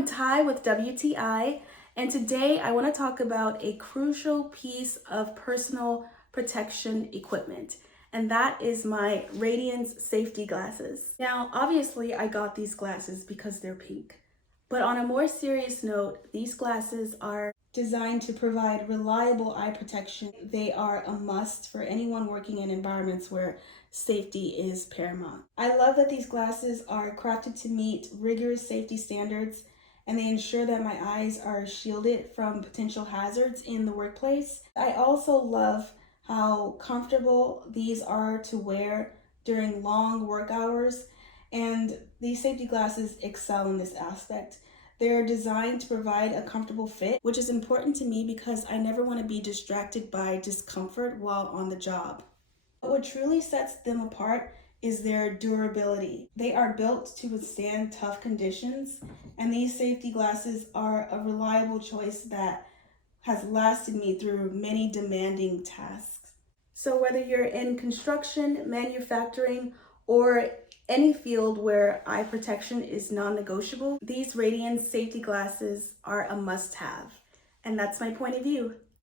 I'm Ty with WTI, and today I want to talk about a crucial piece of personal protection equipment, and that is my Radians safety glasses. Now, obviously I got these glasses because they're pink, but on a more serious note, these glasses are designed to provide reliable eye protection. They are a must for anyone working in environments where safety is paramount. I love that these glasses are crafted to meet rigorous safety standards, and they ensure that my eyes are shielded from potential hazards in the workplace. I also love how comfortable these are to wear during long work hours, and these safety glasses excel in this aspect. They're designed to provide a comfortable fit, which is important to me because I never want to be distracted by discomfort while on the job. But what truly sets them apart is their durability. They are built to withstand tough conditions, and these safety glasses are a reliable choice that has lasted me through many demanding tasks. So whether you're in construction, manufacturing, or any field where eye protection is non-negotiable, these Radians safety glasses are a must-have. And that's my point of view.